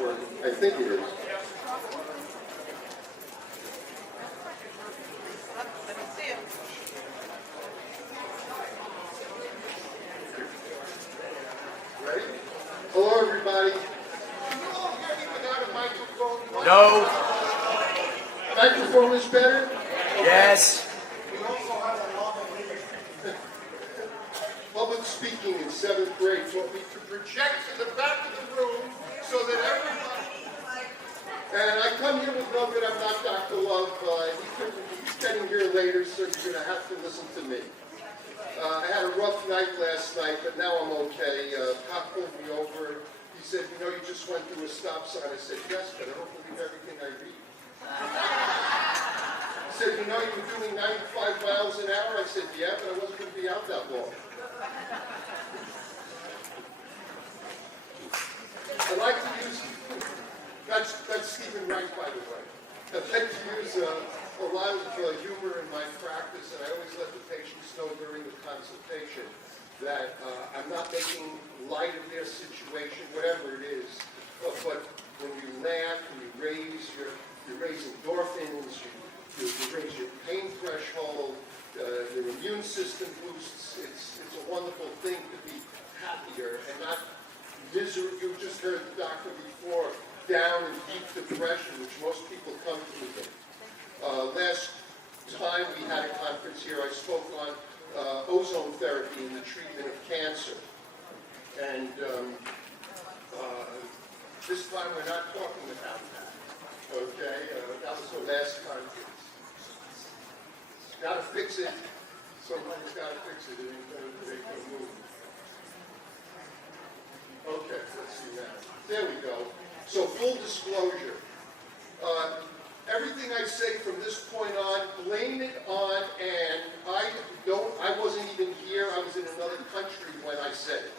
working. I think it is. Ready? Hello, everybody. Can you all hear me without a microphone? No. Microphone is better? Yes. Public speaking in 7th grade taught me to project to the back of the room so that everybody... And I come here with no good. I'm not Dr. Love. He's getting here later, so you're going to have to listen to me. I had a rough night last night, but now I'm okay. Cop pulled me over. He said, you know, you just went through a stop sign. I said, yes, but I don't believe everything I read. He said, you know, you were doing 95 miles an hour. I said, yeah, but I wasn't going to be out that long. I like to use, that's Stephen Wright, by the way. I like to use a lot of humor in my practice, and I always let the patients know during the consultation that I'm not making light of their situation, whatever it is. But when you laugh and you raise endorphins, you raise your pain threshold, your immune system boosts. It's a wonderful thing to be happier and not misery. You just heard the doctor before, down in deep depression, which most people come to with. Last time we had a conference here, I spoke on ozone therapy in the treatment of cancer. And this time we're not talking about that. Okay? That was the last conference. Got to fix it. Somebody's got to fix it. It ain't going to make no move. Okay, let's see now. There we go. So full disclosure. Everything I say from this point on, blame it on, and I wasn't even here. I was in another country when I said it.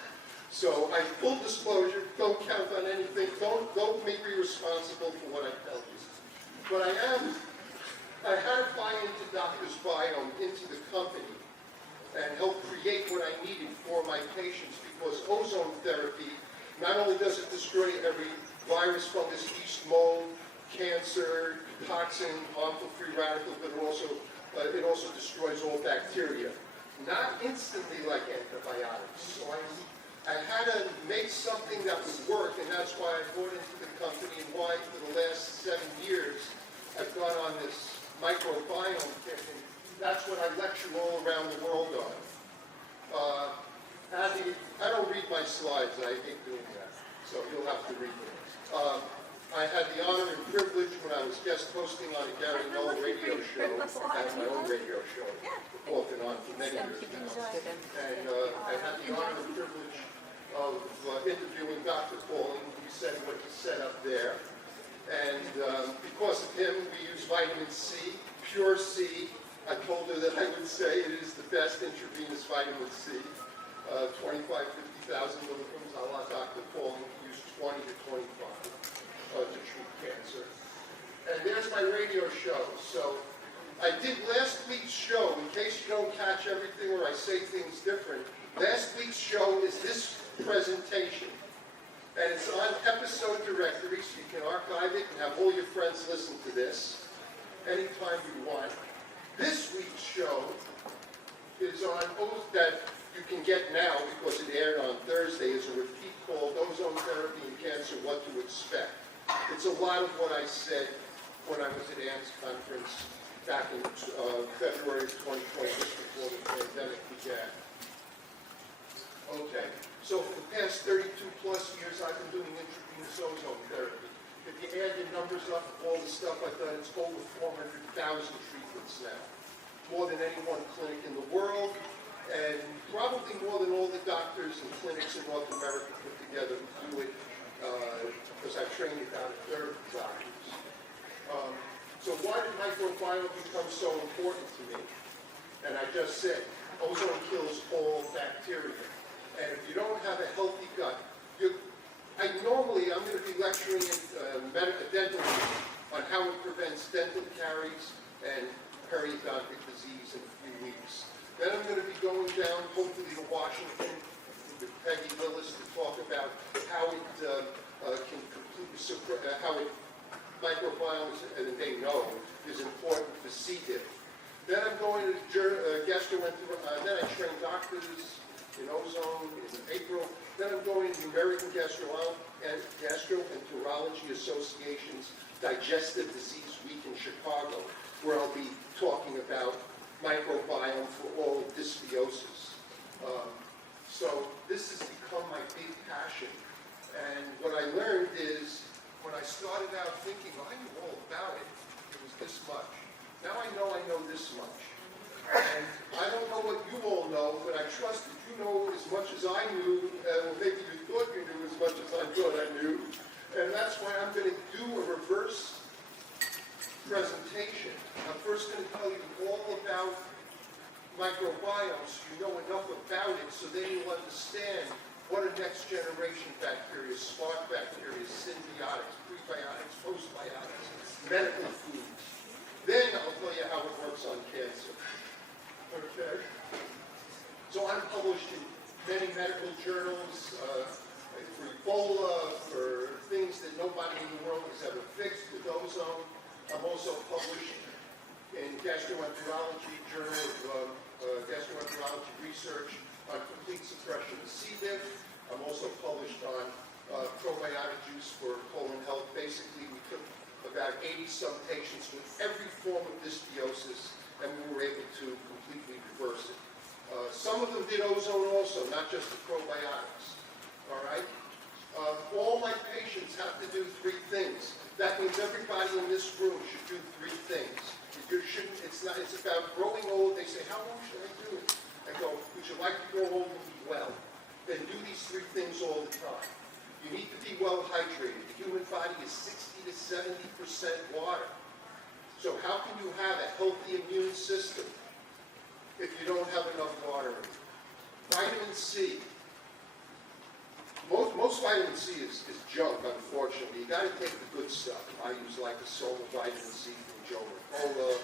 So full disclosure, don't count on anything. Don't make me responsible for what I tell you. But I had to buy into Doctor's Biome, into the company, and help create what I needed for my patients, because ozone therapy, not only does it destroy every virus, fungus, yeast, mold, cancer, toxin, harmful free radical, but it also destroys all bacteria. Not instantly like antibiotics. So I had to make something that would work, and that's why I bought into the company, and why for the last 7 years I've gone on this microbiome kick, and that's what I lecture all around the world on. I don't read my slides. I hate doing that, so you'll have to read them. I had the honor and privilege when I was guest hosting on a Gary Null radio show. I had my own radio show, off and on for many years now. And I had the honor and privilege of interviewing Dr. Pauling, who said what he set up there. And because of him, we use vitamin C, pure C. I told her that I would say it is the best intravenous vitamin C. 25, 50,000 milligrams. A la Dr. Pauling used 20 to 25 to treat cancer. And there's my radio show. So I did last week's show, in case you don't catch everything or I say things different. Last week's show is this presentation. And it's on episode directory, so you can archive it and have all your friends listen to this anytime you want. This week's show is on that you can get now because it aired on Thursday, is a repeat called Ozone Therapy and Cancer, What to Expect. It's a lot of what I said when I was at Ann's conference back in February of 2020, just before the pandemic began. Okay, so for the past 32 plus years, I've been doing intravenous ozone therapy. If you add the numbers up of all the stuff I've done, it's over 400,000 treatments now. More than any one clinic in the world, and probably more than all the doctors and clinics in North America put together who do it, because I've trained about a third of the doctors. So why did microbiome become so important to me? And I just said, ozone kills all bacteria. And if you don't have a healthy gut, I'm going to be lecturing at a dental on how it prevents dental caries and periodontic disease in a few weeks. Then I'm going to be going down, hopefully, to Washington with Peggy Willis to talk about how it can how microbiome, and they know, is important for C. diff. Then I'm going to gastroenterology. Then I train doctors in ozone in April. Then I'm going to the American Gastroenterology Association's Digestive Disease Week in Chicago, where I'll be talking about microbiome for all dysbiosis. So this has become my big passion. And what I learned is, when I started out thinking, well, I knew all about it, it was this much. Now I know this much. And I don't know what you all know, but I trust that you know as much as I knew, or maybe you thought you knew as much as I thought I knew. And that's why I'm going to do a reverse presentation. I'm first going to tell you all about microbiomes, so you know enough about it, so then you'll understand what are next generation bacteria, smart bacteria, symbiotics, prebiotics, postbiotics, medical foods. Then I'll tell you how it works on cancer. Okay? So I'm published in many medical journals for Ebola, for things that nobody in the world has ever fixed with ozone. I'm also published in Gastroenterology Journal of Gastroenterology Research on complete suppression of C. diff. I'm also published on probiotic juice for colon health. Basically, we took about 80-some patients with every form of dysbiosis, and we were able to completely reverse it. Some of them did ozone also, not just the probiotics. All right? All my patients have to do 3 things. That means everybody in this room should do 3 things. It's about growing old. They say, how long should I do it? I go, would you like to grow old and be well? Then do these 3 things all the time. You need to be well hydrated. The human body is 60 to 70% water. So how can you have a healthy immune system if you don't have enough water in it? Vitamin C. Most vitamin C is junk, unfortunately. You got to take the good stuff. I use liposomal vitamin C from Joe Mercola.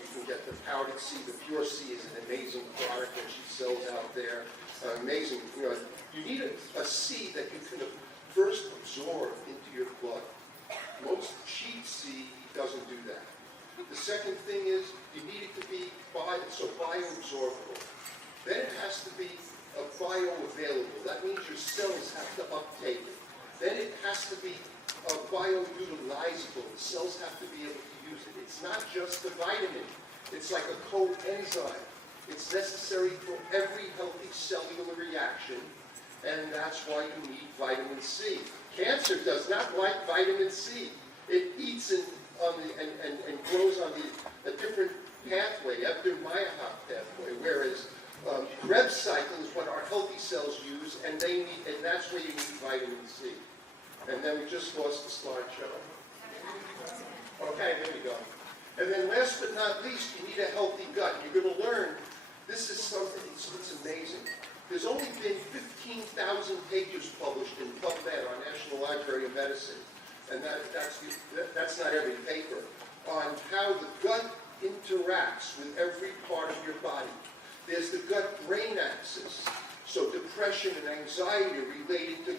You can get the powdered C. The pure C is an amazing product that she sells out there. Amazing. You need a C that you can first absorb into your blood. Most cheap C doesn't do that. The second thing is you need it to be bioabsorbable. Then it has to be bioavailable. That means your cells have to uptake it. Then it has to be bioutilizable. The cells have to be able to use it. It's not just a vitamin. It's like a coenzyme. It's necessary for every healthy cellular reaction, and that's why you need vitamin C. Cancer does not like vitamin C. It eats and grows on a different pathway, epithelial pathway, whereas Krebs cycle is what our healthy cells use, and that's where you need vitamin C. And then we just lost the slideshow. Okay, there we go. And then last but not least, you need a healthy gut. You're going to learn, this is something, it's amazing. There's only been 15,000 pages published in PubMed, our National Library of Medicine, and that's not every paper, on how the gut interacts with every part of your body. There's the gut-brain axis, so depression and anxiety are related to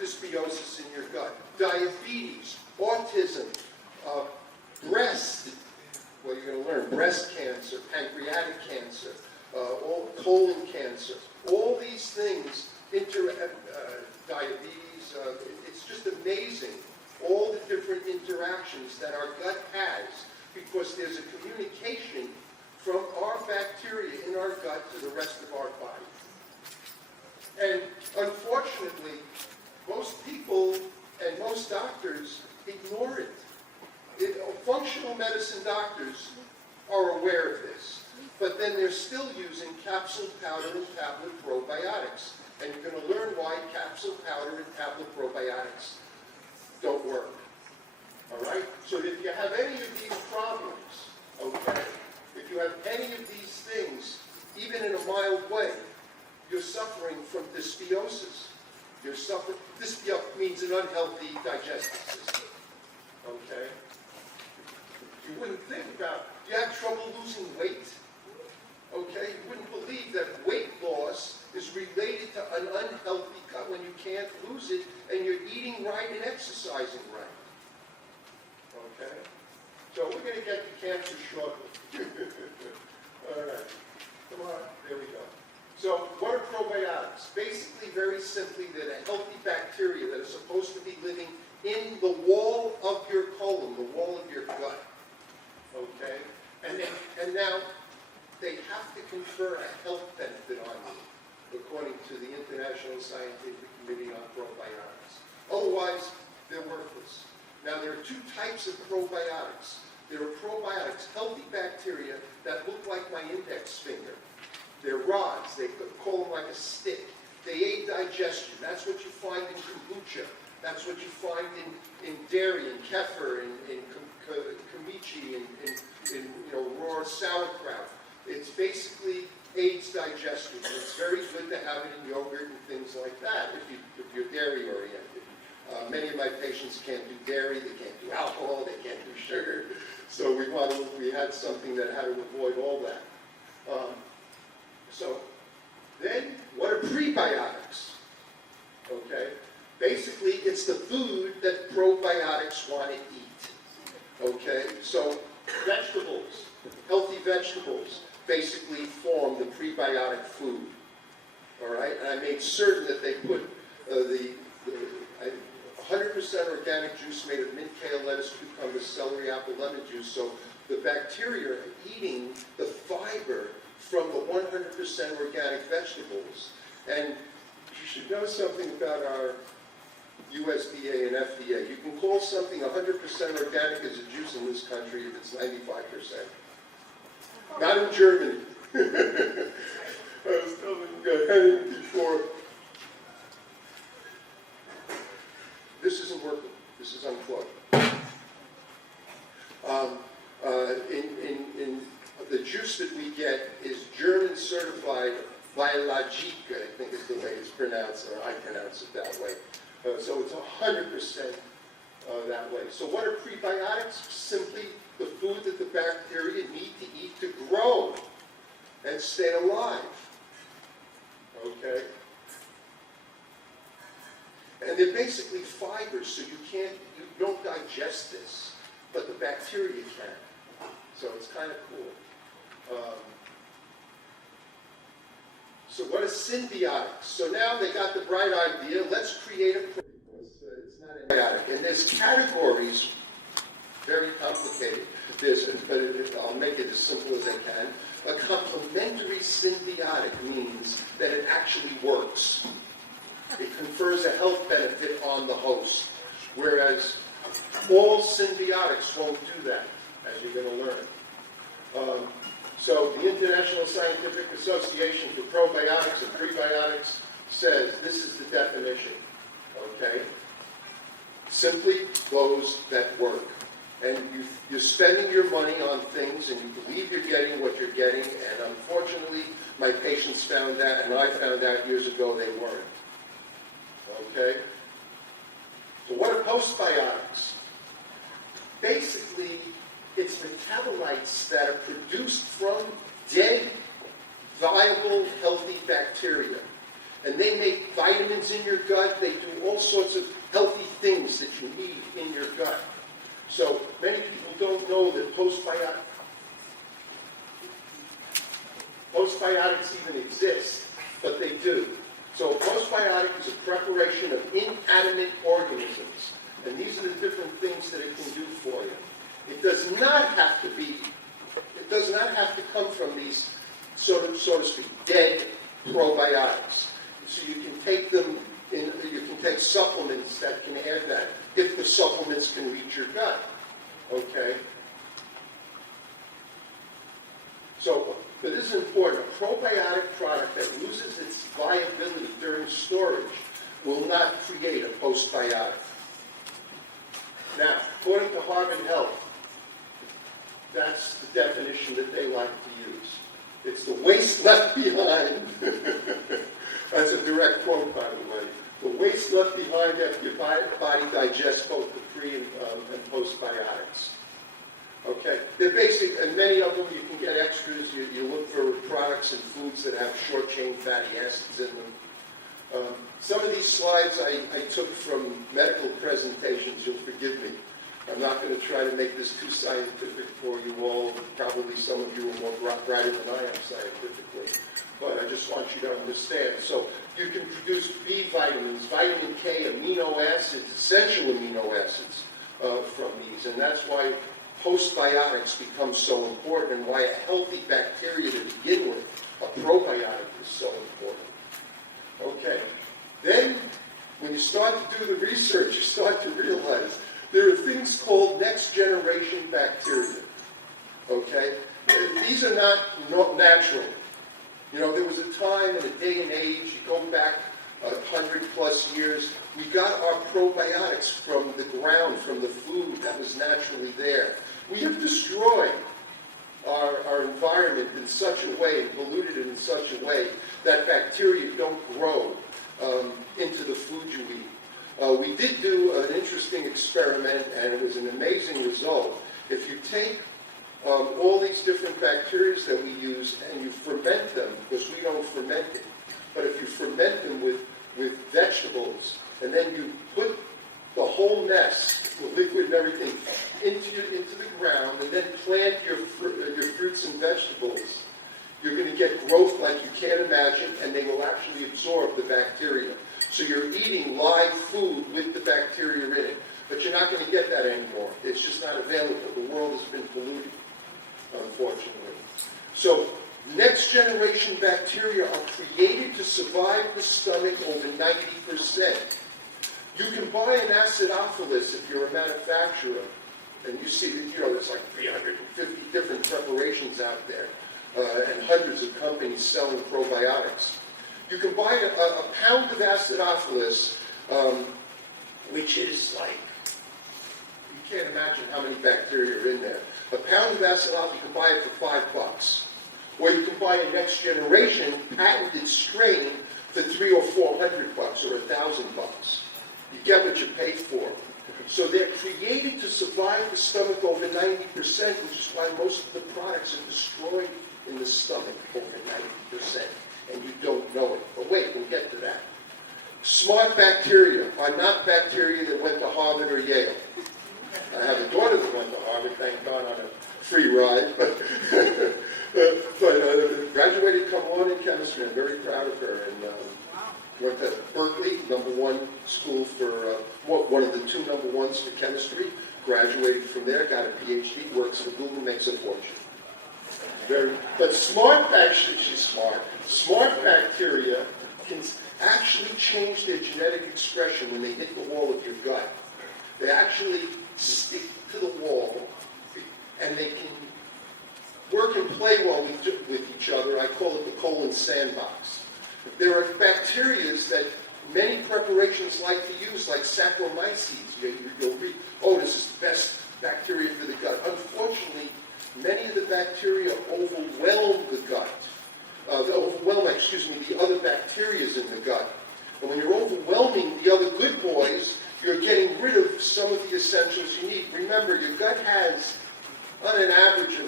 dysbiosis in your gut. Diabetes, autism, breast, well, you're going to learn breast cancer, pancreatic cancer, colon cancer, all these things, diabetes, it's just amazing, all the different interactions that our gut has, because there's a communication from our bacteria in our gut to the rest of our body. And unfortunately, most people and most doctors ignore it. Functional medicine doctors are aware of this, but then they're still using capsule, powder, and tablet probiotics. And you're going to learn why capsule, powder, and tablet probiotics don't work. All right? So if you have any of these problems, okay, if you have any of these things, even in a mild way, you're suffering from dysbiosis. Dysbiosis means an unhealthy digestive system. Okay? You wouldn't think about, do you have trouble losing weight? Okay? You wouldn't believe that weight loss is related to an unhealthy gut when you can't lose it and you're eating right going to get to cancer shortly. All right. Come on. There we go. So what are probiotics? Basically, very simply, they're the healthy bacteria that are supposed to be living in the wall of your colon, the wall of your gut. Okay? And now, they have to confer a health benefit on you, according to the International Scientific Committee on Probiotics. Otherwise, they're worthless. Now, there are two types of probiotics. There are probiotics, healthy bacteria that look like my index finger. They're rods. They call them like a stick. They aid digestion. That's what you find in kombucha. That's what you find in dairy, in kefir, in kimchi, in raw sauerkraut. It's basically aids digestion. It's very good to have it in yogurt and things like that if you're dairy oriented. Many of my patients can't do dairy, they can't do alcohol, they can't do sugar. So we had something that had to avoid all that. So then, what are prebiotics? Okay, basically it's the food that probiotics want to eat. Okay, so vegetables, healthy vegetables, basically form the prebiotic food. All right, and I made certain that they put the 100% organic juice made of mint, kale, lettuce, cucumber, celery, apple, lemon juice. So the bacteria are eating the fiber from the 100% organic vegetables. And you should know something about our USDA and FDA. You can call something 100% organic as a juice in this country if it's 95%. Not in Germany. I was telling Henry before. This isn't working. This is unplugged. In the juice that we get is German certified Biologique, I think is the way it's pronounced, or I pronounce it that way. So it's 100% that way. So what are prebiotics? Simply the food that the bacteria need to eat to grow and stay alive. Okay? And they're basically fibers, so you don't digest this, but the bacteria can. So it's kind of cool. So what are symbiotics? So now they got the bright idea, let's create a it's not a symbiotic. And there's categories, very complicated. But I'll make it as simple as I can. A complementary symbiotic means that it actually works. It confers a health benefit on the host, whereas all symbiotics won't do that, as you're going to learn. So the International Scientific Association for Probiotics and Prebiotics says this is the definition, okay? Simply those that work. And you're spending your money on things and you believe you're getting what you're getting, and unfortunately my patients found that, and I found out years ago they weren't. Okay? So what are postbiotics? Basically, it's metabolites that are produced from dead, viable, healthy bacteria. And they make vitamins in your gut. They do all sorts of healthy things that you need in your gut. So many people don't know that postbiotics even exist, but they do. So a postbiotic is a preparation of inanimate organisms. And these are the different things that it can do for you. It does not have to come from these, so to speak, dead probiotics. So you can take them you can take supplements that can add that, if the supplements can reach your gut. Okay? So, but this is important. A probiotic product that loses its viability during storage will not create a postbiotic. Now, according to Harvard Health, that's the definition that they like to use. It's the waste left behind. That's a direct quote, by the way. The waste left behind after your body digests both the pre and postbiotics. Okay, they're basic, and many of them you can get extras. You look for products and foods that have short-chain fatty acids in them. Some of these slides I took from medical presentations. You'll forgive me. I'm I'm not going to try to make this too scientific for you all. Probably some of you are more brighter than I am scientifically. But I just want you to understand. So you can produce B vitamins, vitamin K, amino acids, essential amino acids from these. And that's why postbiotics become so important and why a healthy bacteria to begin with, a probiotic, is so important. Okay. Then, when you start to do the research, you start to realize there are things called next-generation bacteria. Okay? These are not natural. You know, there was a time in a day and age, you go back 100+ years, we got our probiotics from the ground, from the food that was naturally there. We have destroyed our environment in such a way, and polluted it in such a way, that bacteria don't grow into the food you eat. We did do an interesting experiment, and it was an amazing result. If you take all these different bacteria that we use and you ferment them, because we don't ferment it, but if you ferment them with vegetables, and then you put the whole mess, the liquid and everything, into the ground, and then plant your fruits and vegetables, you're going to get growth like you can't imagine, and they will actually absorb the bacteria. So you're eating live food with the bacteria in it. But you're not going to get that anymore. It's just not available. The world has been polluted, unfortunately. So next generation bacteria are created to survive the stomach over 90%. You can buy an acidophilus if you're a manufacturer, and you see that, you know, there's like 350 different preparations out there, and hundreds of companies selling probiotics. You can buy a pound of acidophilus, which is like, you can't imagine how many bacteria are in there. A pound of acidophilus, you can buy it for $5. Or you can buy a next generation patented strain for $300 or $400 or $1,000. You get what you pay for. So they're created to survive the stomach over 90%, which is why most of the products are destroyed in the stomach over 90%. And you don't know it. But wait, we'll get to that. Smart bacteria are not bacteria that went to Harvard or Yale. I have a daughter that went to Harvard, thank God, on a free ride, but graduated cum laude in chemistry. I'm very proud of her. And went to Berkeley, #1 school for, one of the 2 #1s for chemistry. Graduated from there, got a PhD, works for Google, makes a fortune. But smart bacteria, she's smart. Smart bacteria can actually change their genetic expression when they hit the wall of your gut. They actually stick to the wall, and they can work and play well with each other. I call it the colon sandbox. There are bacteria that many preparations like to use, like Saccharomyces. You'll read, oh, this is the best bacteria for the gut. Unfortunately, many of the bacteria overwhelm the gut. The other bacteria in the gut. And when you're overwhelming the other good boys, you're getting rid of some of the essentials you need. Remember, your gut has, on an average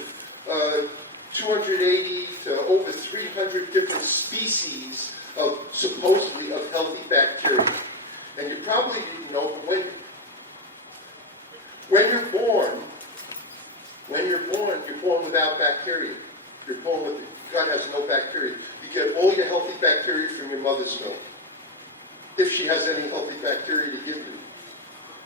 of 280 to over 300 different species of, supposedly, of healthy bacteria. And you probably didn't know, but when you're born, you're born without bacteria. You're born with, your gut has no bacteria. You get all your healthy bacteria from your mother's milk, if she has any healthy bacteria to give you.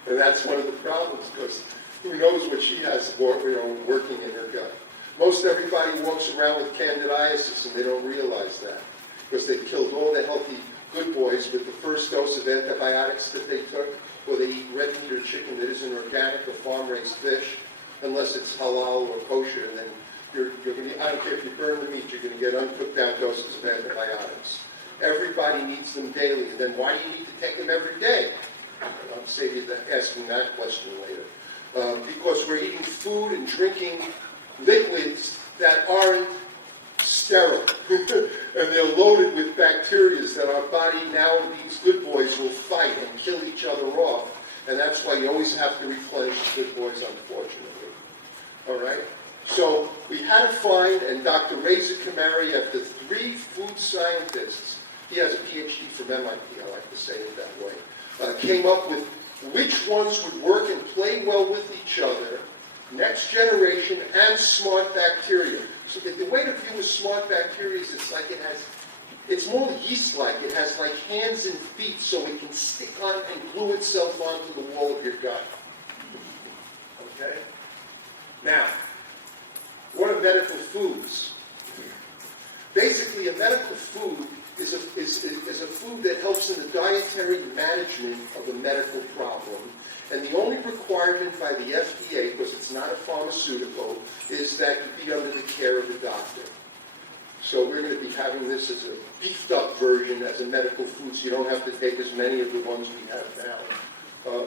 And that's one of the problems, because who knows what she has working in her gut. Most everybody walks around with candidiasis, and they don't realize that, because they've killed all the healthy good boys with the first dose of antibiotics that they took, or they eat red meat or chicken that isn't organic or farm-raised fish, unless it's halal or kosher, and then you're going to, I don't care if you burn the meat, you're going to get uncooked out doses of antibiotics. Everybody needs them daily. And then why do you need to take them every day? I'll save you asking that question later. Because we're eating food and drinking liquids that aren't sterile. And they're loaded with bacteria that our body now, these good boys, will fight and kill each other off. And that's why you always have to replenish the good boys, unfortunately. All right? So we had to find, and Dr. Reza Kamari, after 3 food scientists, he has a PhD from MIT, I like to say it that way, came up with which ones would work and play well with each other, next generation, and smart bacteria. So the way to view a smart bacteria is it's more yeast-like. It has like hands and feet, so it can stick on and glue itself onto the wall of your gut. Okay? Now, what are medical foods? Basically, a medical food is a food that helps in the dietary management of a medical problem. And the only requirement by the FDA, because it's not a pharmaceutical, is that you be under the care of a doctor. So we're going to be having this as a beefed up version as a medical food, so you don't have to take as many of the ones we have now.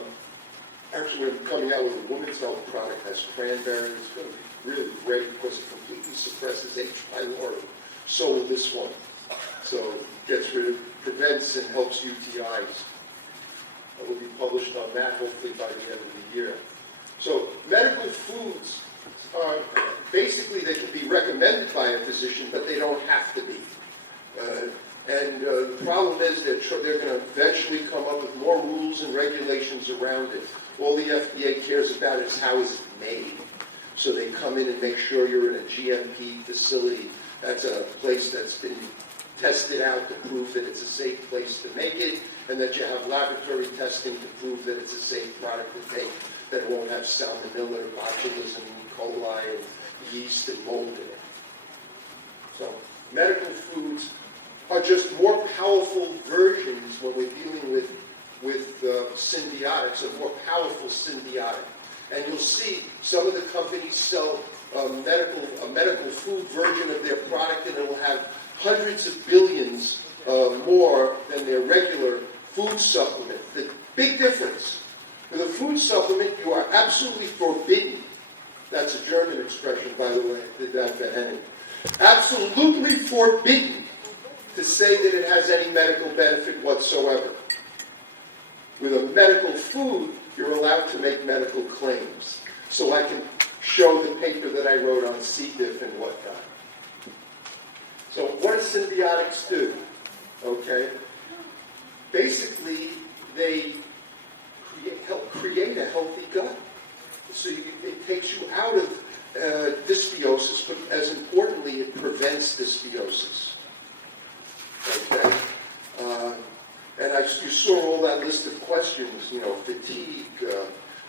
Actually, we're coming out with a women's health product that has cranberry. It's going to be really great because it completely suppresses H. pylori. So will this one. So it prevents and helps UTIs. It will be published on that hopefully by the end of the year. So medical foods are basically, they can be recommended by a physician, but they don't have to be. The problem is that they're going to eventually come up with more rules and regulations around it. All the FDA cares about is how is it made. So they come in and make sure you're in a GMP facility. That's a place that's been tested out to prove that it's a safe place to make it, and that you have laboratory testing to prove that it's a safe product to take, that it won't have salmonella, botulism, E. coli, and yeast and mold in it. So medical foods are just more powerful versions when we're dealing with symbiotics, a more powerful symbiotic. And you'll see some of the companies sell a medical food version of their product, and it will have hundreds of billions more than their regular food supplement. The big difference. With a food supplement, you are absolutely forbidden. That's a German expression, by the way. I did that for Henning. Absolutely forbidden to say that it has any medical benefit whatsoever. With a medical food, you're allowed to make medical claims. So I can show the paper that I wrote on C. diff and whatnot. So what do symbiotics do? Okay? Basically, they help create a healthy gut. So it takes you out of dysbiosis, but as importantly, it prevents dysbiosis. Okay? And you saw all that list of questions, fatigue,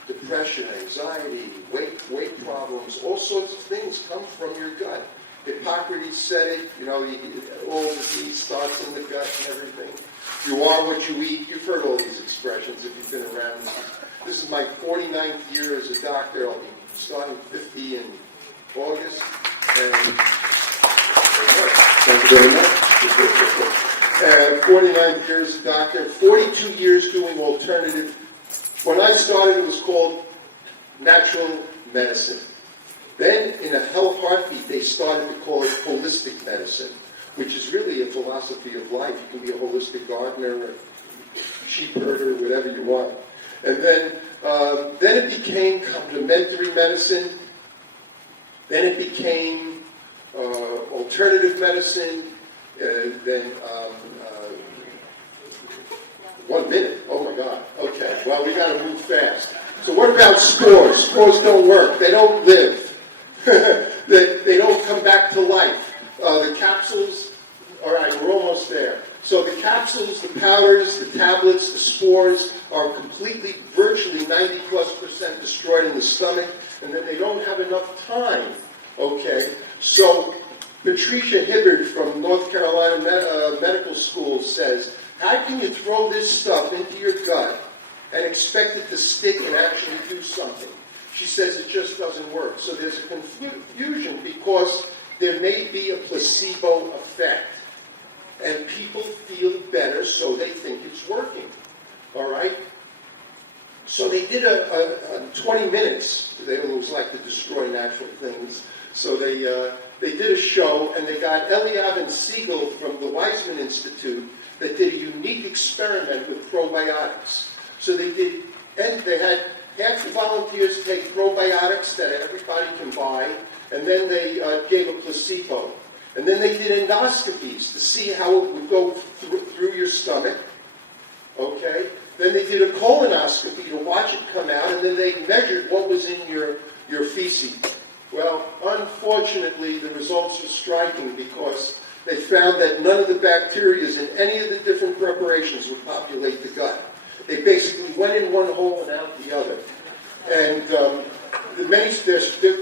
depression, anxiety, weight problems, all sorts of things come from your gut. Hippocrates said it, all disease starts in the gut and everything. You are what you eat. You've heard all these expressions if you've been around. This is my 49th year as a doctor. I'll be starting 50 in August. And thank you very much. 49 years as a doctor, 42 years doing alternative. When I started, it was called natural medicine. Then, in a heartbeat, they started to call it holistic medicine, which is really a philosophy of life. You can be a holistic gardener, a sheep herder, whatever you want. And then it became complementary medicine. Then it became alternative medicine. Then 1 minute. Oh my God. Okay. Well, we got to move fast. So what about spores? Spores don't work. They don't live. They don't come back to life. The capsules. All right, we're almost there. So the capsules, the powders, the tablets, the spores are completely, virtually 90+% destroyed in the stomach, and then they don't have enough time. Okay. So Patricia Hibbard from North Carolina Medical School says, how can you throw this stuff into your gut and expect it to stick and actually do something? She says it just doesn't work. So there's a confusion because there may be a placebo effect. And people feel better, so they think it's working. All right? So they did a 20 minutes. They always like to destroy natural things. So they did a show, and they got Eliav and Siegel from the Weizmann Institute that did a unique experiment with probiotics. So they had half the volunteers take probiotics that everybody can buy, and then they gave a placebo. And then they did endoscopies to see how it would go through your stomach, okay? Then they did a colonoscopy to watch it come out, and then they measured what was in your feces. Well, unfortunately, the results were striking because they found that none of the bacteria in any of the different preparations would populate the gut. They basically went in one hole and out the other. And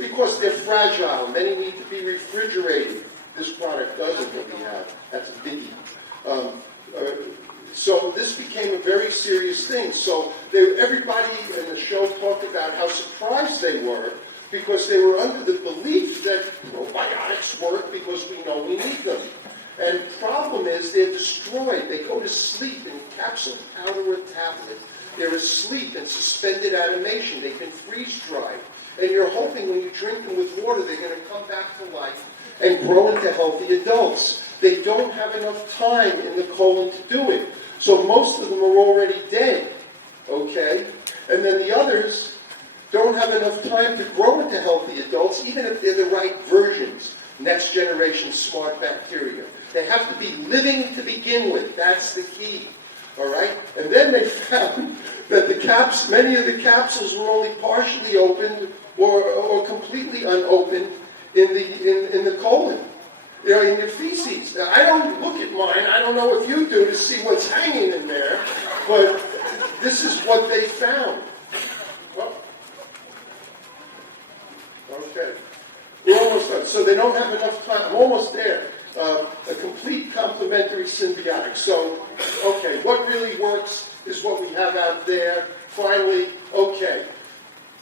because they're fragile, many need to be refrigerated. This product doesn't really have. That's a biggie. So this became a very serious thing. So everybody in the show talked about how surprised they were because they were under the belief that probiotics work because we know we need them. And the problem is they're destroyed. They go to sleep in capsule, powder, or tablet. They're asleep in suspended animation. They've been freeze-dried. And you're hoping when you drink them with water, they're going to come back to life and grow into healthy adults. They don't have enough time in the colon to do it. So most of them are already dead, okay? And then the others don't have enough time to grow into healthy adults, even if they're the right versions, next generation smart bacteria. They have to be living to begin with. That's the key, all right? And then they found that many of the capsules were only partially opened or completely unopened in the colon. In your feces. Now, I don't look at mine. I don't know if you do to see what's hanging in there, but this is what they found. Well, okay. We're almost done. So they don't have enough time. I'm almost there. A complete complementary symbiotic. So, okay, what really works is what we have out there. Finally, okay.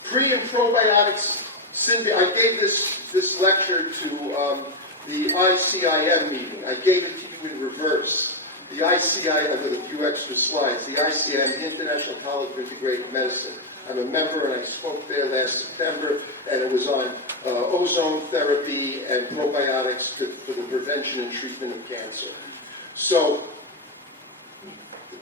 Pre and probiotics symbiotic. I gave this lecture to the ICIM meeting. I gave it to you in reverse. The ICIM, with a few extra slides. The ICIM, the International College of Integrative Medicine. I'm a member, and I spoke there last September, and it was on ozone therapy and probiotics for the prevention and treatment of cancer. So,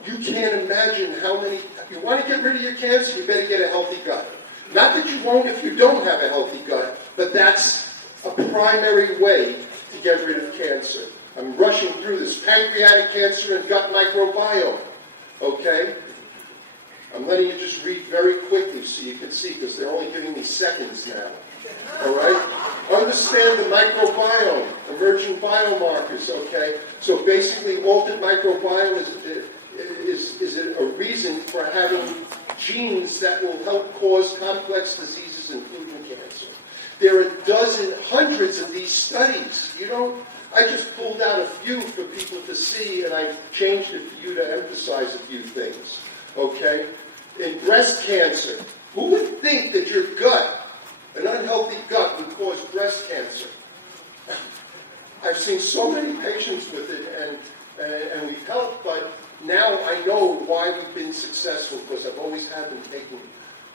you can't imagine how many. You want to get rid of your cancer, you better get a healthy gut. Not that you won't if you don't have a healthy gut, but that's a primary way to get rid of cancer. I'm rushing through this. Pancreatic cancer and gut microbiome. Okay? I'm letting you just read very quickly so you can see, because they're only giving me seconds now. All right? Understand the microbiome, emerging biomarkers, okay? So basically, altered microbiome is a reason for having genes that will help cause complex diseases, including cancer. There are hundreds of these studies. I just pulled out a few for people to see, and I changed it for you to emphasize a few things. Okay? In breast cancer, who would think that your gut, an unhealthy gut, would cause breast cancer? I've seen so many patients with it, and we've helped, but now I know why we've been successful, because I've always had them taking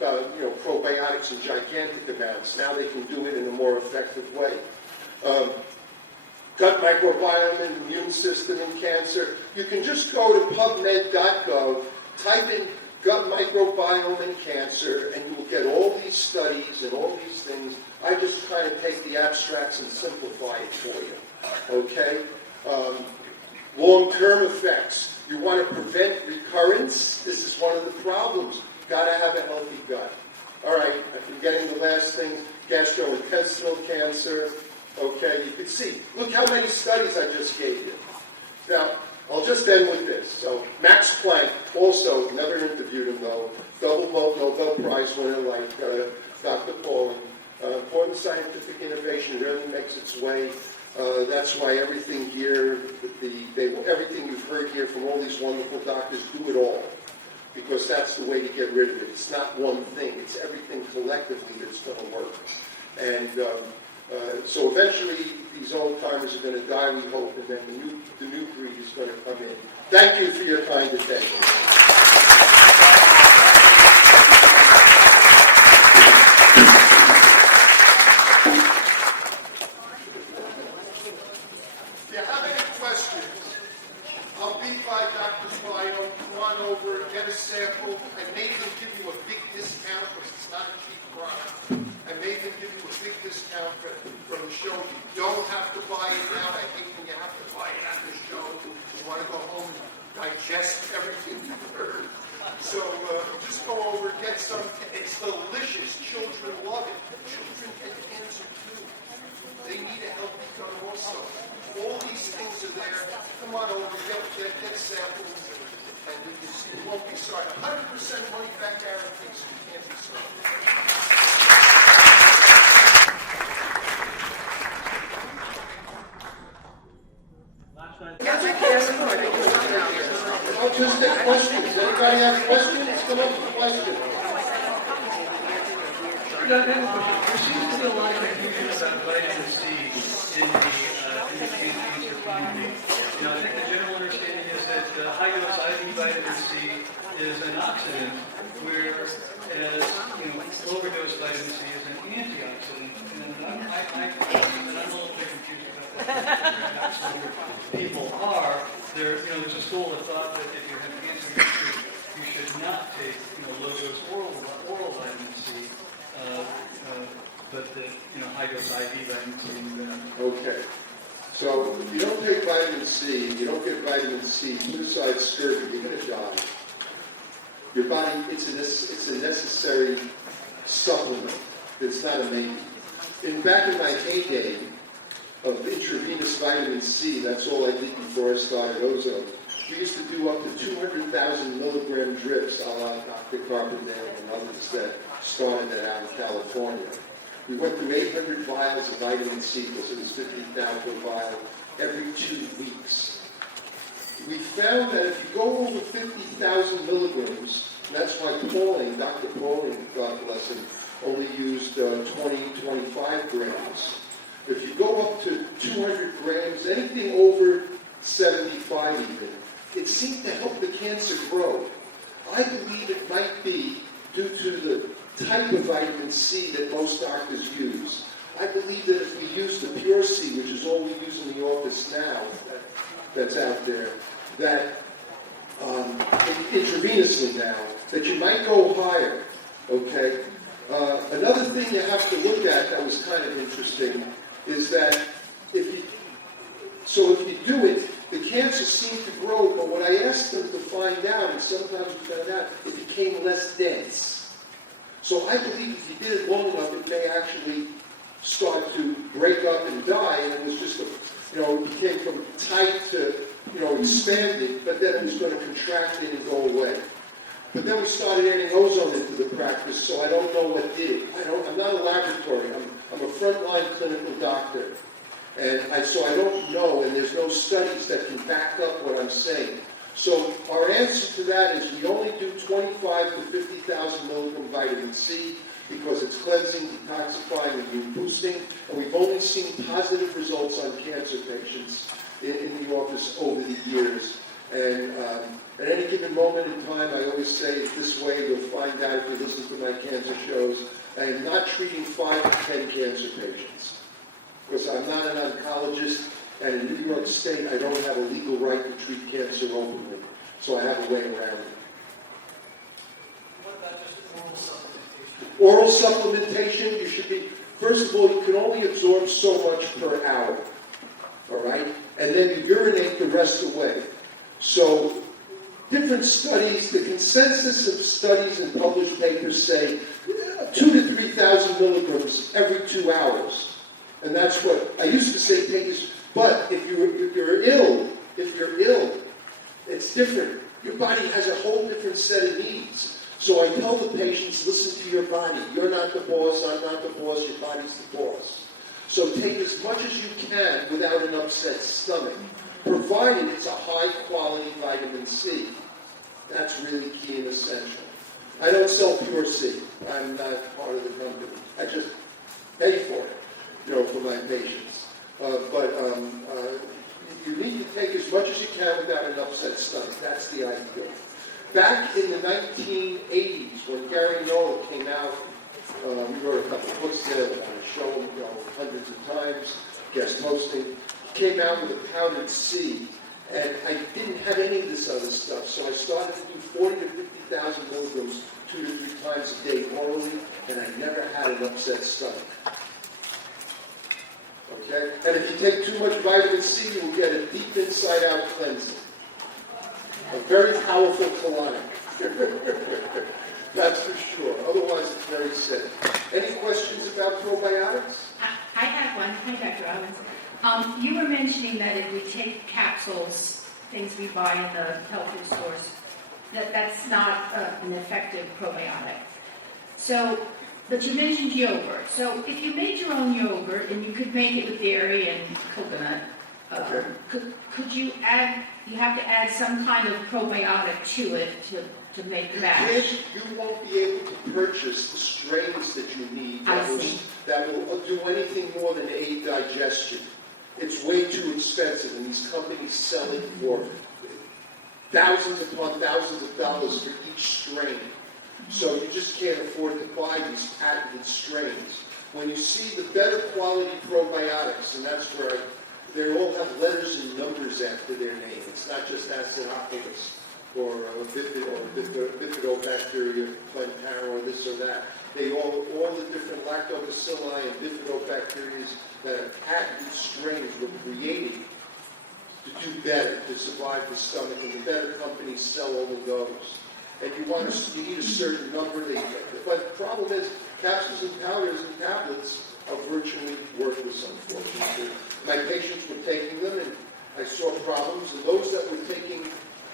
probiotics in gigantic amounts. Now they can do it in a more effective way. Gut microbiome and immune system in cancer. You can just go to PubMed.gov, type in gut microbiome and cancer, and you will get all these studies and all these things. I just kind of take the abstracts and simplify it for you. Okay? Long-term effects. You want to prevent recurrence. This is one of the problems. Got to have a healthy gut. All right, I'm getting the last thing, gastrointestinal cancer. Okay, you can see. Look how many studies I just gave you. Now, I'll just end with this. So, Max Planck, also, never interviewed him though, double Nobel Prize winner like Dr. Pauling. Important scientific innovation really makes its way. That's why everything here, everything you've heard here from all these wonderful doctors, do it all. Because that's the way to get rid of it. It's not one thing. It's everything collectively that's going to work. And so eventually, these old-timers are going to die, we hope, and then the new breed is going to come in. Thank you for your kind attention. If you have any questions, I'll be by Dr. Spino. Come on over, get a sample. I may even give you a big discount because it's not a cheap product. I may even give you a big discount from the show. You don't have to buy it now. I think when you have to buy it at the show, you want to go home and digest everything you've heard. So just go over, get some. It's delicious. Children love it. Children get cancer too. They need a healthy gut also. All these things are there. Come on over, get samples, and you can see. You won't be sorry. 100% money back guarantee, so you can't be sorry. I'll just take questions. Anybody have questions? Come up with a question. There seems to be a lot of confusion about vitamin C in the cancer community. I think the general understanding is that high-dose IV vitamin C is an oxidant, whereas lower dose vitamin C is an antioxidant. And I'm a little bit confused about that. People are. There's a school of thought that if you have cancer, you should not take low-dose oral vitamin C, but that high-dose IV vitamin C. Okay. So if you don't take vitamin C, you don't get vitamin C, suicide scurvy, you're going to die. Your body, it's a necessary supplement. It's not a maybe. Back in my heyday of intravenous vitamin C, that's all I did before I started ozone. We used to do up to 200,000 milligram drips, a la Dr. Carbondale and others that started that out in California. We went through 800 vials of vitamin C because it was 50,000 per vial every 2 weeks. We found that if you go over 50,000 milligrams, and that's why Dr. Pauling, God bless him, only used 25 grams. If you go up to 200 grams, anything over 75 even, it seemed to help the cancer grow. I believe it might be due to the type of vitamin C that most doctors use. I believe that if we use the Pure C, which is all we use in the office now, that's out there, that intravenously now, that you might go higher, okay? Another thing you have to look at that was kind of interesting is that if you do it, the cancer seemed to grow, but when I asked them to find out, and sometimes we found out, it became less dense. So I believe if you did it long enough, it may actually start to break up and die, and it was just it became from tight to, expanded, but then it was going to contract it and go away. But then we started adding ozone into the practice, so I don't know what did it. I'm not a laboratory. I'm a frontline clinical doctor. And so I don't know, and there's no studies that can back up what I'm saying. So our answer to that is we only do 25 to 50,000 milligram vitamin C because it's cleansing, detoxifying, and immune boosting. And we've only seen positive results on cancer patients in the office over the years. And at any given moment in time, I always say it this way, you'll find out if you listen to my cancer shows, I am not treating 5 to 10 cancer patients. Because I'm not an oncologist, and in New York State, I don't have a legal right to treat cancer openly. So I have a way around it. What about just oral supplementation? Oral supplementation, you should be, first of all, you can only absorb so much per hour. All right? And then you urinate the rest away. So different studies, the consensus of studies and published papers say 2,000 to 3,000 milligrams every 2 hours. And that's what I used to say, take this. But if you're ill, it's different. Your body has a whole different set of needs. So I tell the patients, listen to your body. You're not the boss, I'm not the boss, your body's the boss. So take as much as you can without an upset stomach, provided it's a high-quality vitamin C. That's really key and essential. I don't sell Pure C. I'm not part of the company. I just pay for it. For my patients. But you need to take as much as you can without an upset stomach. That's the ideal. Back in the 1980s, when Gary Nolan came out, he wrote a couple of books there on a show him hundreds of times, guest hosting. He came out with a powdered C, and I didn't have any of this other stuff, so I started to do 40 to 50,000 milligrams 2 to 3 times a day orally, and I never had an upset stomach. Okay? And if you take too much vitamin C, you will get a deep inside-out cleansing. A very powerful colonic. That's for sure. Otherwise, it's very safe. Any questions about probiotics? I have one. Hi, Dr. Robbins. You were mentioning that if we take capsules, things we buy in the health food stores, that's not an effective probiotic. So, but you mentioned yogurt. So if you made your own yogurt and you could make it with dairy and coconut, Okay. could you add, you have to add some kind of probiotic to it to make the batch? Yes, you won't be able to purchase the strains that you need that will do anything more than aid digestion. It's way too expensive, and these companies sell it for thousands upon thousands of dollars for each strain. So you just can't afford to buy these patented strains. When you see the better quality probiotics, and that's where they all have letters and numbers after their name. It's not just Acidophilus or Bifidobacteria plantara or this or that. They all the different lactobacilli and bifidobacteria that are patented strains were created to do better, to survive the stomach, and the better companies sell all of those. And you need a certain number. But the problem is, capsules and powders and tablets are virtually worthless, unfortunately. My patients were taking them, and I saw problems. And those that were taking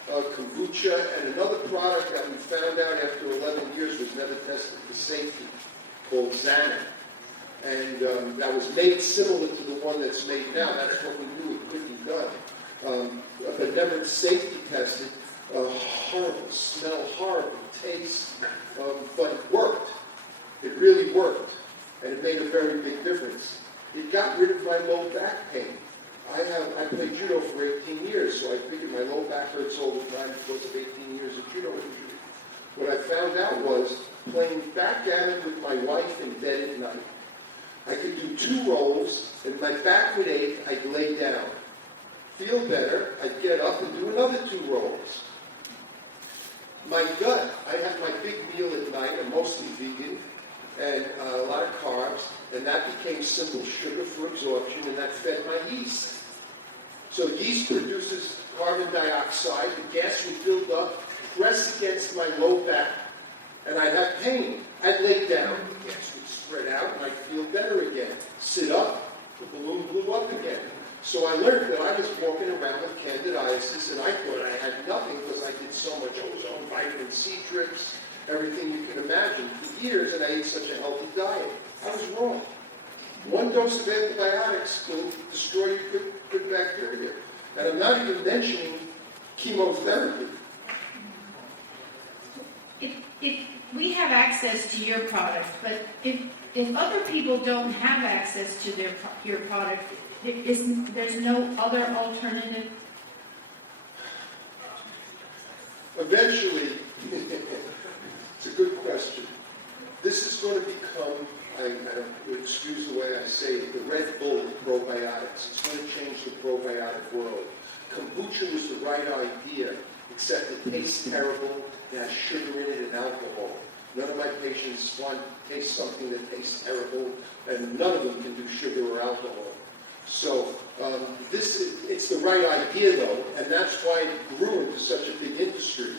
kombucha and another product that we found out after 11 years was never tested for safety, called Xana. And that was made similar to the one that's made now. That's what we knew it could be done. But never safety tested. Horrible smell, horrible taste, but it worked. It really worked, and it made a very big difference. It got rid of my low back pain. I played judo for 18 years, so I figured my low back hurts all the time because of 18 years of judo injury. What I found out was playing backgammon with my wife in bed at night. I could do 2 rolls, and my back would ache. I'd lay down. Feel better. I'd get up and do another 2 rolls. My gut, I had my big meal at night. I'm mostly vegan, and a lot of carbs, and that became simple sugar for absorption, and that fed my yeast. So yeast produces carbon dioxide. The gas would build up, press against my low back, and I'd have pain. I'd lay down, the gas would spread out, and I'd feel better again. Sit up, the balloon blew up again. So I learned that I was walking around with candidiasis, and I thought I had nothing because I did so much ozone, vitamin C drips, everything you can imagine for years, and I ate such a healthy diet. I was wrong. 1 dose of antibiotics will destroy your good bacteria. And I'm not even mentioning chemotherapy. If we have access to your product, but if other people don't have access to your product, there's no other alternative? Eventually, it's a good question. This is going to become, I don't excuse the way I say it, the Red Bull of probiotics. It's going to change the probiotic world. Kombucha was the right idea, except it tastes terrible, it has sugar in it and alcohol. None of my patients want to taste something that tastes terrible, and none of them can do sugar or alcohol. So it's the right idea, though, and that's why it grew into such a big industry.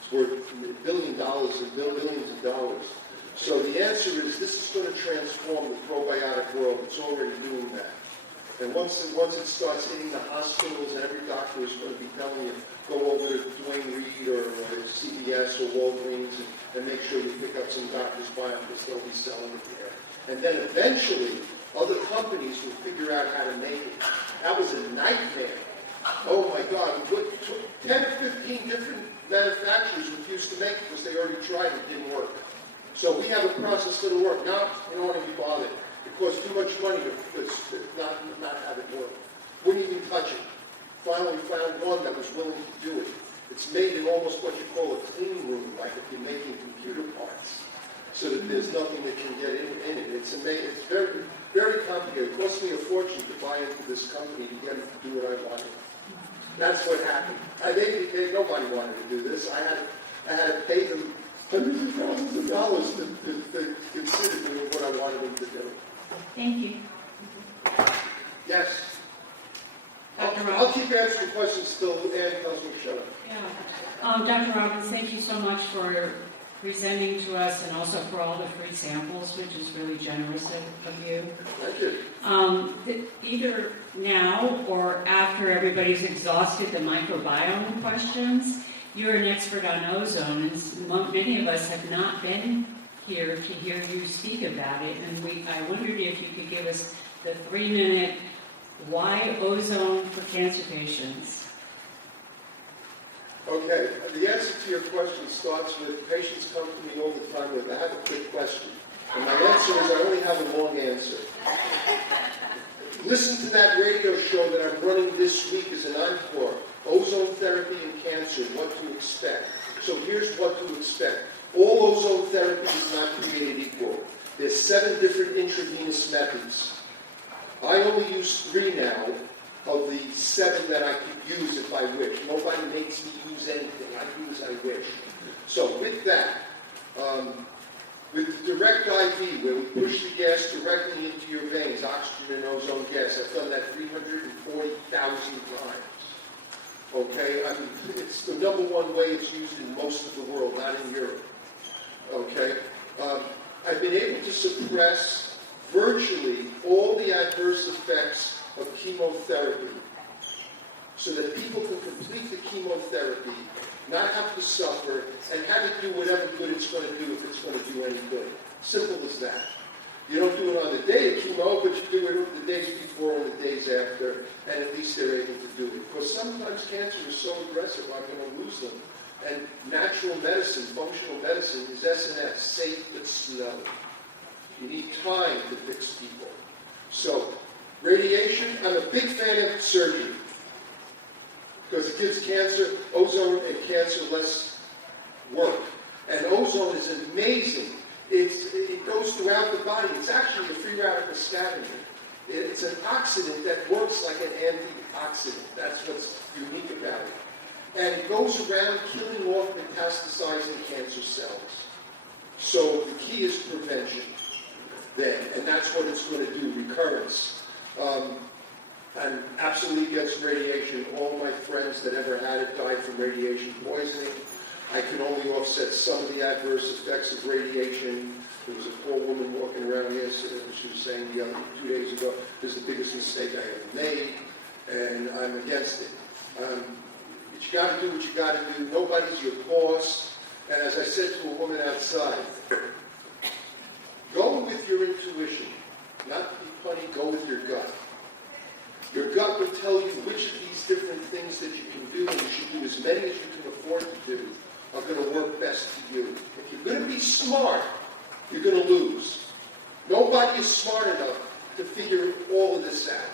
It's worth $1 billion and billions of dollars. So the answer is this is going to transform the probiotic world. It's already doing that. And once it starts hitting the hospitals, and every doctor is going to be telling you, go over to Duane Reade or CVS or Walgreens and make sure you pick up some Doctor's Bio because they'll be selling it there. And then eventually, other companies will figure out how to make it. That was a nightmare. Oh my God, 10 or 15 different manufacturers refused to make it because they already tried it, it didn't work. So we have a process that'll work. Now, we don't want to be bothered. It costs too much money to not have it work. Wouldn't even touch it. Finally found one that was willing to do it. It's made in almost what you call a clean room, like if you're making computer parts, so that there's nothing that can get in it. It's amazing. It's very, very complicated. It cost me a fortune to buy into this company to get them to do what I wanted. That's what happened. Nobody wanted to do this. I had to pay them hundreds of thousands of dollars to consider doing what I wanted them to do. Thank you. Yes. Okay. Dr. I'll Robbins. keep answering questions till Ann tells me to shut up. Yeah. Dr. Robbins, thank you so much for presenting to us and also for all the free samples, which is really generous of you. Thank you. Either now or after everybody's exhausted the microbiome questions, you're an expert on ozone, and many of us have not been here to hear you speak about it, and I wondered if you could give us the 3-minute why ozone for cancer patients. Okay, the answer to your question starts with patients come to me all the time with, I have a quick question. And my answer is I only have a long answer. Listen to that radio show that I'm running this week as an encore, Ozone Therapy and Cancer, What to Expect. So here's what to expect. All ozone therapy is not created equal. There's 7 different intravenous methods. I only use 3 now of the 7 that I could use if I wish. Nobody makes me use anything. I do as I wish. So with that, with the direct IV, where we push the gas directly into your veins, oxygen and ozone gas, I've done that 340,000 times. Okay, it's the #1 way it's used in most of the world, not in Europe. Okay, I've been able to suppress virtually all the adverse effects of chemotherapy so that people can complete the chemotherapy, not have to suffer, and have it do whatever good it's going to do if it's going to do any good. Simple as that. You don't do it on the day of chemo, but you do it the days before and the days after, and at least they're able to do it. Because sometimes cancer is so aggressive, I'm going to lose them. And natural medicine, functional medicine, is S&S, safe but slow. You need time to fix people. So, radiation, I'm a big fan of surgery. Because it gives ozone and cancer less work. And ozone is amazing. It goes throughout the body. It's actually a free radical scavenger. It's an oxidant that works like an antioxidant. That's what's unique about it. And it goes around killing off metastasizing cancer cells. So the key is prevention then, and that's what it's going to do, recurrence. I'm absolutely against radiation. All my friends that ever had it died from radiation poisoning. I can only offset some of the adverse effects of radiation. There was a poor woman walking around yesterday, she was saying 2 days ago, this is the biggest mistake I ever made, and I'm against it. But you got to do what you got to do. Nobody's your boss. And as I said to a woman outside, go with your intuition. Not to be funny, go with your gut. Your gut will tell you which of these different things that you can do, and you should do as many as you can afford to do, are going to work best for you. If you're going to be smart, you're going to lose. Nobody is smart enough to figure all of this out.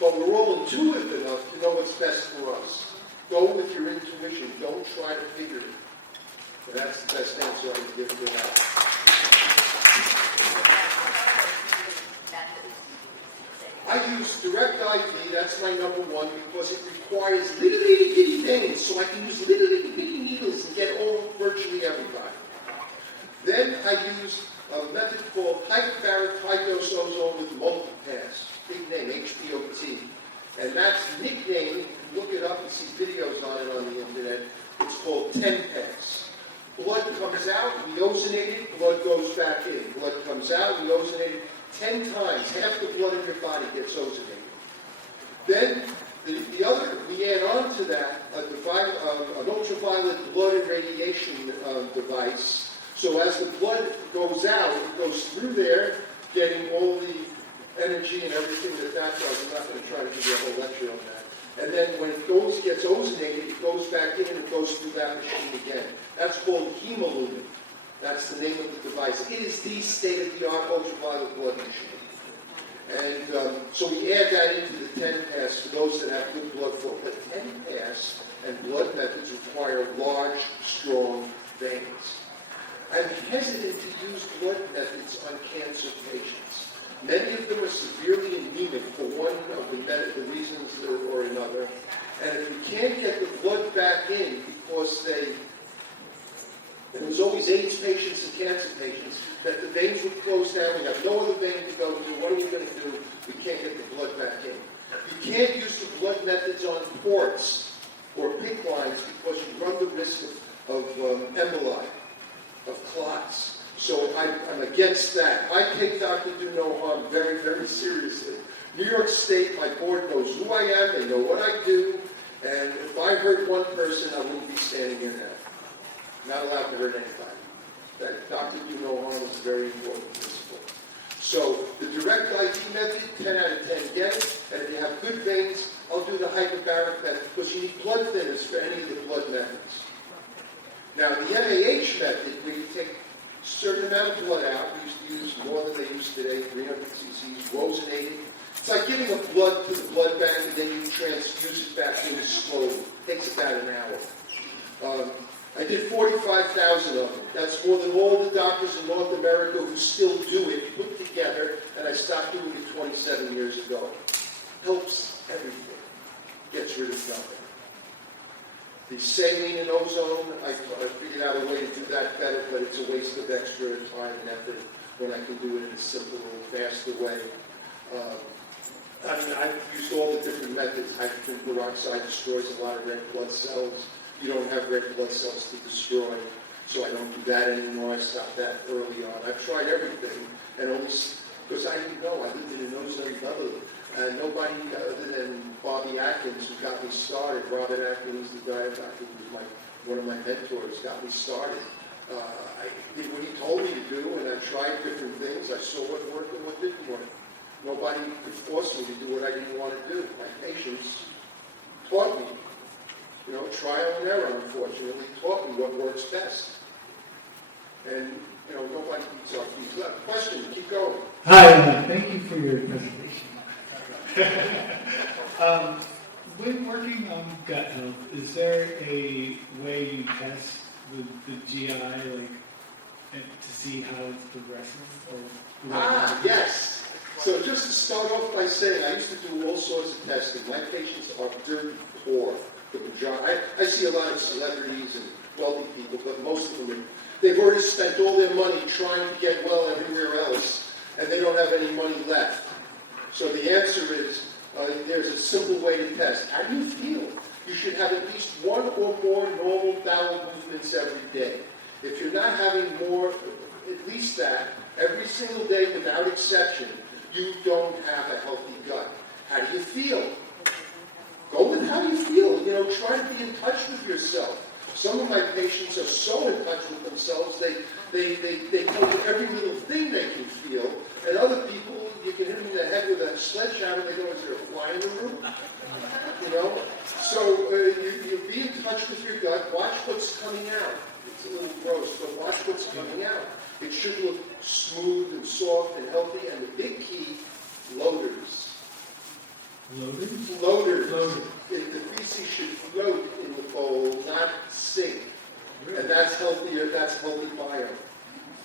But we're all intuitive enough to know what's best for us. Go with your intuition. Don't try to figure it. And that's the best answer I can give to that. I use direct IV, that's my #1, because it requires little itty bitty veins, so I can use little itty bitty needles and get all virtually everybody. Then I use a method called hyperbaric high-dose ozone with multipass. Big name, HDOT. And that's nicknamed, you can look it up and see videos on it on the internet, it's called 10-pass. Blood comes out, we ozonate it, blood goes back in. Blood comes out, we ozonate it 10 times. Half the blood in your body gets ozonated. Then the other, we add on to that an ultraviolet blood irradiation device. So as the blood goes out, it goes through there, getting all the energy and everything that does. I'm not going to try to give you a whole lecture on that. And then when it gets ozonated, it goes back in and it goes through that machine again. That's called hemolumin. That's the name of the device. It is the state-of-the-art ultraviolet blood machine. And so we add that into the 10-pass for those that have good blood flow. But 10-pass and blood methods require large, strong veins. I'm hesitant to use blood methods on cancer patients. Many of them are severely anemic for one of the reasons or another. And if we can't get the blood back in because there was always AIDS patients and cancer patients, that the veins would close down, we have no other vein to go to, what are we going to do? We can't get the blood back in. You can't use the blood blood methods on ports or PICC lines because you run the risk of emboli, of clots. So I'm against that. I take Dr. Do No Harm very, very seriously. New York State, my board knows who I am, they know what I do, and if I hurt one person, I wouldn't be standing here now. Not allowed to hurt anybody. That Dr. Do No Harm is a very important principle. So the direct IV method, 10 out of 10 get it, and if you have good veins, I'll do the hyperbaric method because you need blood thinners for any of the blood methods. Now the MAH method, where you take a certain amount of blood out, we used to use more than they use today, 300 cc's, rosenated. It's like giving a blood to the blood bank and then you transfuse it back in slowly. It takes about an hour. I did 45,000 of them. That's more than all the doctors in North America who still do it put together, and I stopped doing it 27 years ago. Helps everything. Gets rid of nothing. The saline and ozone, I figured out a way to do that better, but it's a waste of extra time and effort when I can do it in a simpler, faster way. I've used all the different methods. Hydrogen peroxide destroys a lot of red blood cells. You don't have red blood cells to destroy, so I don't do that anymore. I stopped that early on. I've tried everything, and only because I didn't know. I lived in an ozone bubble, and nobody other than Bobby Atkins, who got me started. Robert Atkins, the guy who was one of my mentors, got me started. I did what he told me to do, and I tried different things. I saw what worked and what didn't work. Nobody could force me to do what I didn't want to do. My patients taught me. You know, trial and error, unfortunately, taught me what works best. And, you know, nobody beats our feet. Question, keep going. Hi, thank you for your presentation. When working on gut health, is there a way you test with the GI, like, to see how it's progressing? Yes. So just to start off by saying, I used to do all sorts of testing. My patients are dirty poor. I see a lot of celebrities and wealthy people, but most of them, they've already spent all their money trying to get well everywhere else, and they don't have any money left. So the answer is, there's a simple way to test. How do you feel? You should have at least one or more normal bowel movements every day. If you're not having more, at least that, every single day without exception, you don't have a healthy gut. How do you feel? Go with how you feel. You know, try to be in touch with yourself. Some of my patients are so in touch with themselves, they tell you every little thing they can feel. And other people, you can hit them in the head with a sledgehammer, and they go, is there a fly in the room? You know? So you be in touch with your gut. Watch what's coming out. It's a little gross, but watch what's coming out. It should look smooth and soft and healthy. And the big key, loaders. Loaders. The feces should float in the bowl, not sink. And that's healthier, that's healthy bio.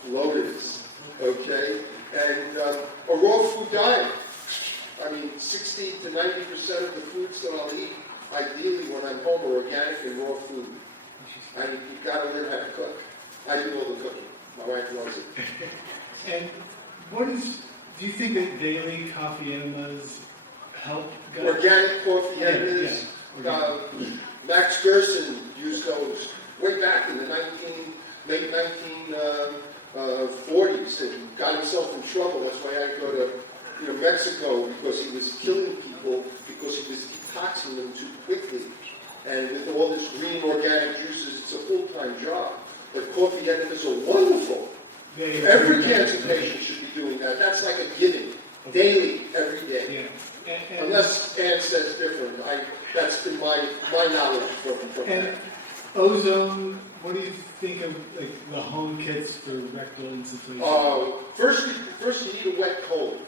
Loaders. Okay? And a raw food diet. I mean, 60 to 90% of the foods that I'll eat, ideally when I'm home, are organic and raw food. You've got to learn how to cook. I do all the cooking. My wife loves it. And do you think that daily coffee enemas help gut? Organic coffee enemas. Max Gerson used those way back in the late 1940s and got himself in trouble. That's why I go to Mexico, because he was killing people because he was detoxing them too quickly. And with all this green organic juices, it's a full-time job. But coffee enemas are wonderful. Every cancer patient should be doing that. That's like a giving. Daily, every day. Yeah. Unless Ann says different. That's been my knowledge from and that. Ozone, what do you think of like the home kits for rectal insufflation? First you need a wet cold.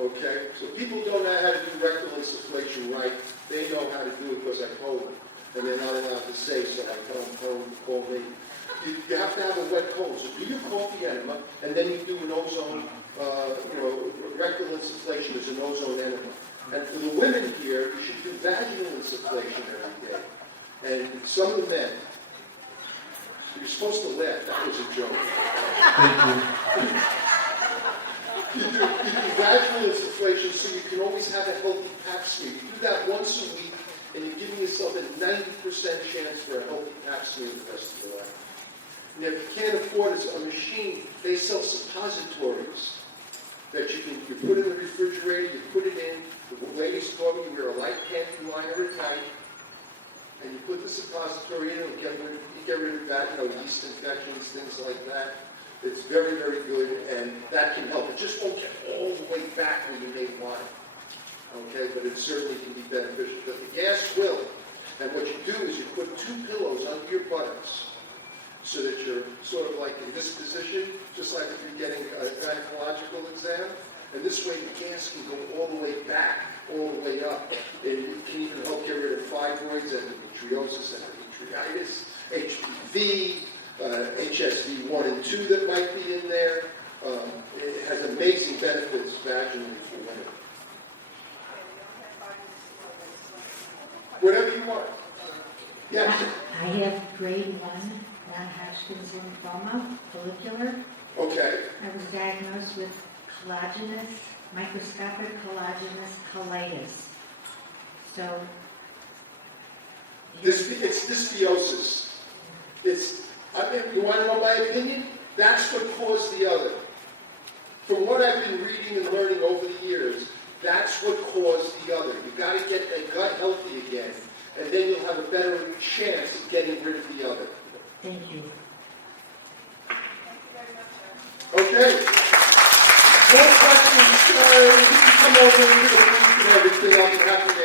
Okay? So people don't know how to do rectal insufflation right. They know how to do it because I told them. And they're not allowed to say, so I tell them to call me. You have to have a wet cold. So do your coffee enema, and then you do an ozone, rectal insufflation is an ozone enema. And for the women here, you should do vaginal insufflation every day. And some of the men, you're supposed to laugh. That was a joke. Thank you. You do vaginal insufflation so you can always have a healthy pap smear. You do that once a week, and you're giving yourself a 90% chance for a healthy pap smear the rest of your life. And if you can't afford a machine, they sell suppositories that you put in the refrigerator, you put it in. The ladies told me you wear a light panty liner at night, and you put the suppository in and you get rid of that, yeast infections, things like that. It's very, very good, and that can help. It just won't get all the way back where you may want it. Okay, but it certainly can be beneficial. But the gas will. And what you do is you put 2 pillows under your buttocks so that you're sort of like in this position, just like if you're getting a gynecological exam. And this way the gas can go all the way back, all the way up. And it can even help get rid of fibroids, endometriosis, endometritis, HPV, HSV1 and 2 that might be in there. It has amazing benefits vaginally for women. Whatever you want. Yes. I have grade 1 non-Hodgkin's lymphoma, follicular. Okay. I was diagnosed with microscopic collagenous colitis. So, It's dysbiosis. You want to know my opinion? That's what caused the other. From what I've been reading and learning over the years, that's what caused the other. You've got to get that gut healthy again, and then you'll have a better chance of getting rid of the other. thank you. Okay. More questions? You can come over into the booth and everything. I'll be happy to